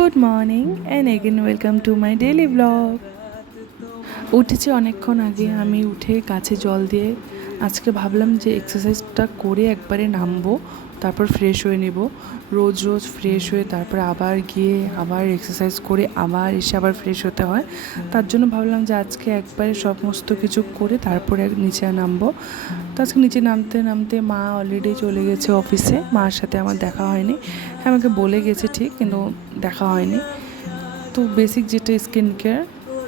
Good morning and again welcome to my daily blog. উঠেছি অনেকক্ষণ আগে। আমি উঠে গাছে জল দিয়ে আজকে ভাবলাম যে এক্সারসাইজটা করে একবারে নামবো, তারপর ফ্রেশ হয়ে নেব। রোজ রোজ ফ্রেশ হয়ে তারপরে আবার গিয়ে আবার এক্সারসাইজ করে আবার এসে আবার ফ্রেশ হতে হয়। তার জন্য ভাবলাম যে আজকে একবারে সমস্ত কিছু করে তারপরে নিচে নামবো। তো আজকে নিচে নামতে নামতে মা অলরেডি চলে গেছে অফিসে। মার সাথে আমার দেখা হয়নি। হ্যাঁ, আমাকে বলে গেছে ঠিক, কিন্তু দেখা হয়নি। তো বেসিক যেটা স্কিন কেয়ার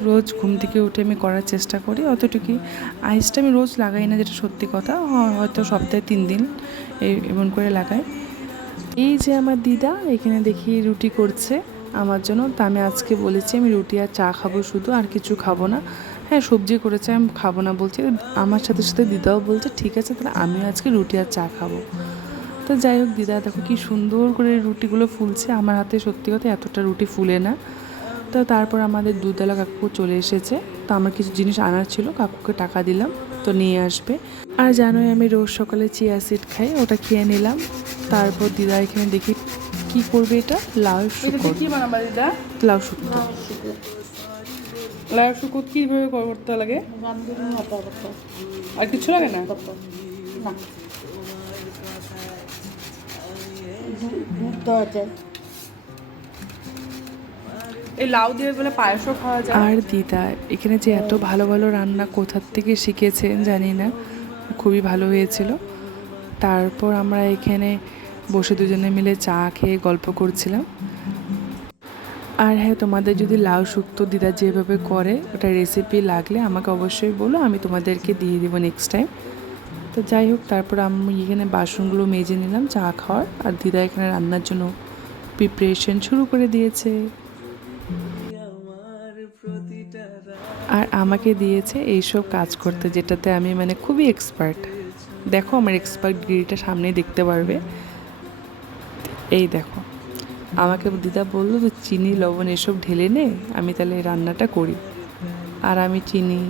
রোজ ঘুম থেকে উঠে আমি করার চেষ্টা করি, অতটুকুই। আইসটা আমি রোজ লাগাই না, যেটা সত্যি কথা। হয়তো সপ্তাহে 3 দিন এমন করে লাগাই। এই যে আমার দিদা এখানে দেখি রুটি করছে আমার জন্য। তা আমি আজকে বলেছি আমি রুটি আর চা খাবো শুধু, আর কিছু খাবো না। হ্যাঁ, সবজি করেছে, আমি খাবো না বলছি। আমার সাথে সাথে দিদাও বলছে ঠিক আছে, তাহলে আমিও আজকে রুটি আর চা খাবো। তো যাই হোক, দিদা দেখো কি সুন্দর করে রুটিগুলো ফুলছে। আমার হাতে সত্যি কথা এতটা রুটি ফুলে না। তো তারপর আমাদের দুধওয়ালা কাকু চলে এসেছে। তো আমার কিছু জিনিস আনার ছিল, কাকুকে টাকা দিলাম, তো নিয়ে আসবে। আর জানোই আমি রোজ সকালে চিয়া সিড খাই, ওটা খেয়ে নিলাম। তারপর দিদা এখানে দেখি কি করবে, এটা লাউ শুকর। কি বানাবা দিদা? লাউ শুকর। লাউ শুকুত কিভাবে করতে লাগে? আর কিছু লাগে না? এই লাউ দিয়ে বলে পায়েসও খাওয়া যায়। আর দিদা এখানে যে এত ভালো ভালো রান্না কোথার থেকে শিখেছেন জানি না, খুবই ভালো হয়েছিল। তারপর আমরা এখানে বসে দুজনে মিলে চা খেয়ে গল্প করছিলাম। আর হ্যাঁ, তোমাদের যদি লাউ শুক্তো দিদা যেভাবে করে ওটা রেসিপি লাগলে আমাকে অবশ্যই বলো, আমি তোমাদেরকে দিয়ে দেবো নেক্সট টাইম। তো যাই হোক, তারপর আমি এখানে বাসনগুলো মেজে নিলাম চা খাওয়ার, আর দিদা এখানে রান্নার জন্য প্রিপারেশন শুরু করে দিয়েছে। আর আমাকে দিয়েছে এইসব কাজ করতে, যেটাতে আমি মানে খুবই এক্সপার্ট। দেখো আমার এক্সপার্ট গিরিটা সামনেই দেখতে পারবে। এই দেখো, আমাকে দিদা বললো যে চিনি লবণ এসব ঢেলে নে, আমি তাহলে রান্নাটা করি। আর আমি চিনি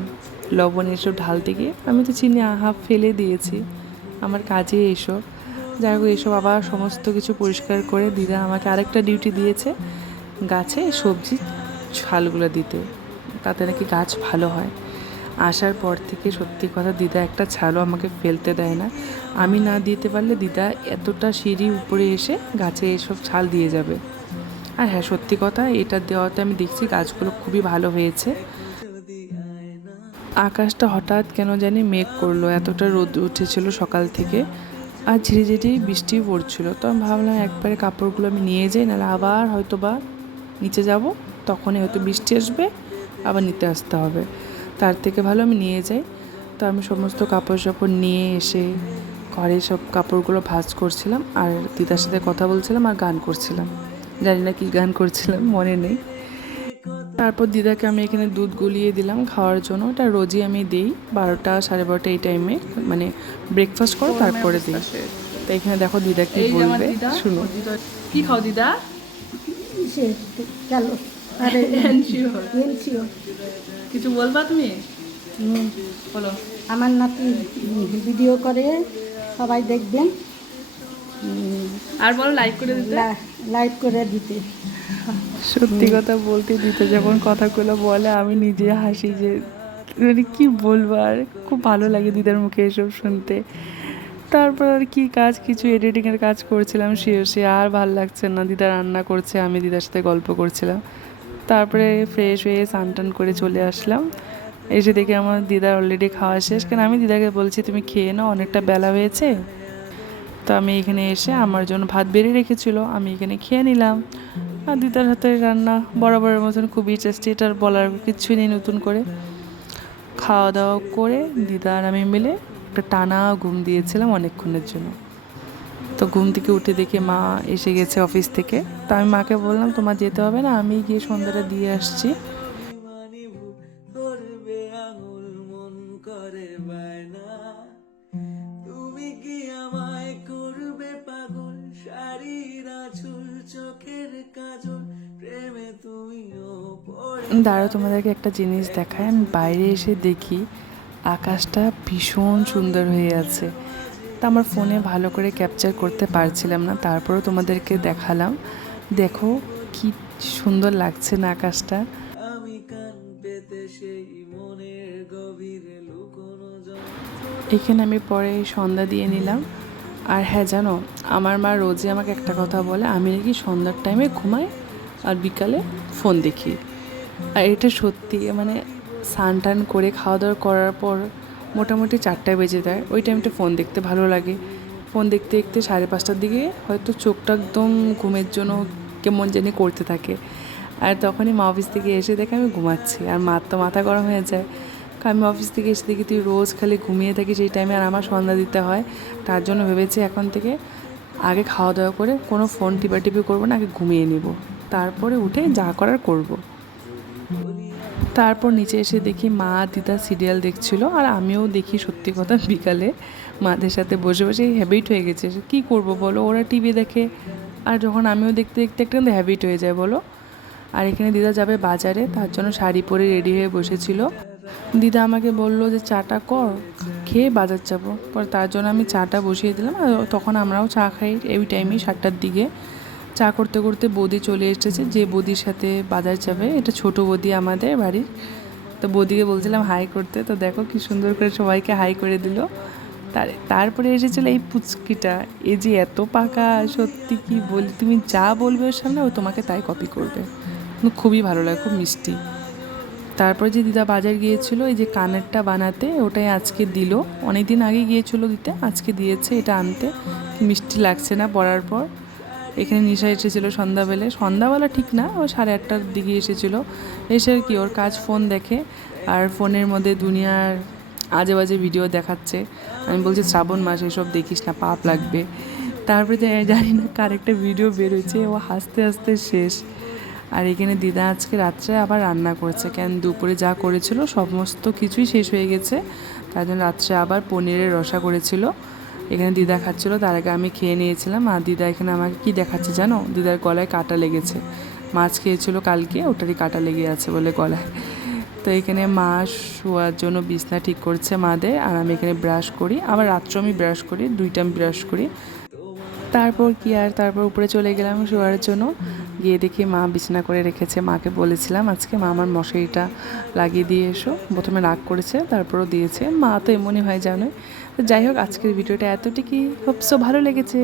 লবণ এসব ঢালতে গিয়ে আমি তো চিনি হাফ ফেলে দিয়েছি। আমার কাজে এসব। যাই হোক, এসব আবার সমস্ত কিছু পরিষ্কার করে দিদা আমাকে আরেকটা ডিউটি দিয়েছে, গাছে সবজি ছালগুলো দিতে, তাতে নাকি গাছ ভালো হয়। আসার পর থেকে সত্যি কথা দিদা একটা ছালও আমাকে ফেলতে দেয় না। আমি না দিতে পারলে দিদা এতটা সিঁড়ি উপরে এসে গাছে এসব ছাল দিয়ে যাবে। আর হ্যাঁ, সত্যি কথা, এটা দেওয়াতে আমি দেখছি গাছগুলো খুবই ভালো হয়েছে। আকাশটা হঠাৎ কেন জানি মেঘ করলো, এতটা রোদ উঠেছিল সকাল থেকে, আর ঝিরি ঝিরি বৃষ্টি পড়ছিল। তো আমি ভাবলাম একবারে কাপড়গুলো আমি নিয়ে যাই, নাহলে আবার হয়তো বা নিচে যাব, তখনই হয়তো বৃষ্টি আসবে, আবার নিতে আসতে হবে। তার থেকে ভালো আমি নিয়ে যাই। তো আমি সমস্ত কাপড় চাপড় নিয়ে এসে ঘরে সব কাপড়গুলো ভাঁজ করছিলাম, আর দিদার সাথে কথা বলছিলাম আর গান করছিলাম। জানি না কী গান করছিলাম, মনে নেই। তারপর দিদাকে আমি এখানে দুধ গলিয়ে দিলাম খাওয়ার জন্য। এটা রোজই আমি দিই 12টা 12:30 এই টাইমে, মানে ব্রেকফাস্ট করো তারপরে দিই। তো এখানে দেখো দিদা কি বলবে, শুনো। কি খাও দিদা? কিছু বলবা তুমি? বলো। আমার নাতি ভিডিও করে, সবাই দেখবেন। আর বলো লাইক করে দিতে। লাইক করে দিতে। সত্যি কথা বলতে দিতে যখন কথাগুলো বলে আমি নিজে হাসি, যে মানে কী বলবো। আর খুব ভালো লাগে দিদার মুখে এসব শুনতে। তারপর আর কি কাজ, কিছু এডিটিংয়ের কাজ করছিলাম, সে আর ভাল লাগছে না। দিদা রান্না করছে, আমি দিদার সাথে গল্প করছিলাম। তারপরে ফ্রেশ হয়ে স্নান টান করে চলে আসলাম। এসে দেখি আমার দিদার অলরেডি খাওয়া শেষ। কেন আমি দিদাকে বলছি তুমি খেয়ে নাও, অনেকটা বেলা হয়েছে। তো আমি এখানে এসে আমার জন্য ভাত বেড়ে রেখেছিল, আমি এখানে খেয়ে নিলাম। আর দিদার হাতে রান্না বরাবরের মতন খুবই টেস্টি, এটার বলার কিছুই নেই নতুন করে। খাওয়া দাওয়া করে দিদা আর আমি মিলে একটা টানা ঘুম দিয়েছিলাম অনেকক্ষণের জন্য। তো ঘুম থেকে উঠে দেখে মা এসে গেছে অফিস থেকে। তো আমি মাকে বললাম তোমার যেতে হবে না, আমি গিয়ে সন্ধ্যাটা দিয়ে আসছি। দাঁড়াও, তোমাদেরকে একটা জিনিস দেখায়। আমি বাইরে এসে দেখি আকাশটা ভীষণ সুন্দর হয়ে আছে। তা আমার ফোনে ভালো করে ক্যাপচার করতে পারছিলাম না, তারপরেও তোমাদেরকে দেখালাম। দেখো কি সুন্দর লাগছে না আকাশটা। এখানে আমি পরে সন্ধ্যা দিয়ে নিলাম। আর হ্যাঁ জানো, আমার মা রোজই আমাকে একটা কথা বলে, আমি নাকি সন্ধ্যার টাইমে ঘুমাই আর বিকালে ফোন দেখি। আর এটা সত্যি, মানে স্নান টান করে খাওয়া দাওয়া করার পর মোটামুটি 4টা বেজে যায়, ওই টাইমটা ফোন দেখতে ভালো লাগে। ফোন দেখতে দেখতে 5:30টার দিকে হয়তো চোখটা একদম ঘুমের জন্য কেমন জানি করতে থাকে। আর তখনই মা অফিস থেকে এসে দেখে আমি ঘুমাচ্ছি, আর মার তো মাথা গরম হয়ে যায়। কারণ আমি অফিস থেকে এসে দেখি তুই রোজ খালি ঘুমিয়ে থাকিস এই টাইমে, আর আমার সন্ধ্যা দিতে হয়। তার জন্য ভেবেছি এখন থেকে আগে খাওয়া দাওয়া করে কোনো ফোন টিপাটিপি করবো না, আগে ঘুমিয়ে নিব, তারপরে উঠে যা করার করব। তারপর নিচে এসে দেখি মা দিদা সিরিয়াল দেখছিল, আর আমিও দেখি। সত্যি কথা বিকালে মাদের সাথে বসে বসে হ্যাবিট হয়ে গেছে, কি করব বলো, ওরা টিভি দেখে আর যখন আমিও দেখতে দেখতে একটা হ্যাবিট হয়ে যায় বলো। আর এখানে দিদা যাবে বাজারে, তার জন্য শাড়ি পরে রেডি হয়ে বসেছিল। দিদা আমাকে বললো যে চাটা কর, খেয়ে বাজার যাবো। পরে তার জন্য আমি চাটা বসিয়ে দিলাম, আর তখন আমরাও চা খাই এই টাইমেই 7টার দিকে। চা করতে করতে বৌদি চলে এসেছে, যে বৌদির সাথে বাজার যাবে, এটা ছোট বৌদি আমাদের বাড়ির। তো বৌদিকে বলছিলাম হাই করতে, তো দেখো কি সুন্দর করে সবাইকে হাই করে দিল। তারপরে এসেছিলো এই পুচকিটা, এই যে এত পাকা, সত্যি কি বলি, তুমি যা বলবে ওর সামনে ও তোমাকে তাই কপি করবে। খুবই ভালো লাগে, খুব মিষ্টি। তারপরে যে দিদা বাজার গিয়েছিল এই যে কানেরটা বানাতে, ওটাই আজকে দিল। অনেক দিন আগে গিয়েছিল দিতে, আজকে দিয়েছে এটা আনতে। মিষ্টি লাগছে না পরার পর। এখানে নিশা এসেছিলো সন্ধ্যাবেলা ঠিক না, ও 8:30টার দিকে এসেছিলো। এসে আর কি ওর কাজ ফোন দেখে, আর ফোনের মধ্যে দুনিয়ার আজে বাজে ভিডিও দেখাচ্ছে। আমি বলছি শ্রাবণ মাস এসব দেখিস না, পাপ লাগবে। তারপরে জানি না কার একটা ভিডিও বেরোচ্ছে, ও হাসতে হাসতে শেষ। আর এখানে দিদা আজকে রাত্রে আবার রান্না করেছে, কেন দুপুরে যা করেছিল সমস্ত কিছুই শেষ হয়ে গেছে, তার জন্য রাত্রে আবার পনিরের রসা করেছিল। এখানে দিদা খাচ্ছিলো, তার আগে আমি খেয়ে নিয়েছিলাম। আর দিদা এখানে আমাকে কি দেখাচ্ছে জানো, দিদার গলায় কাঁটা লেগেছে। মাছ খেয়েছিল কালকে, ওটারই কাঁটা লেগে আছে বলে গলায়। তো এখানে মা শোয়ার জন্য বিছনা ঠিক করছে মাদের, আর আমি এখানে ব্রাশ করি, আবার রাত্রে আমি ব্রাশ করি, 2 টাইম ব্রাশ করি। তারপর উপরে চলে গেলাম শোয়ার জন্য। গিয়ে দেখি মা বিছানা করে রেখেছে। মাকে বলেছিলাম আজকে মা আমার মশারিটা লাগিয়ে দিয়ে এসো, প্রথমে রাগ করেছে, তারপরও দিয়েছে। মা তো এমনই হয় জানোই। তো যাই হোক, আজকের ভিডিওটা এতটুকুই। হোপ সো ভালো লেগেছে।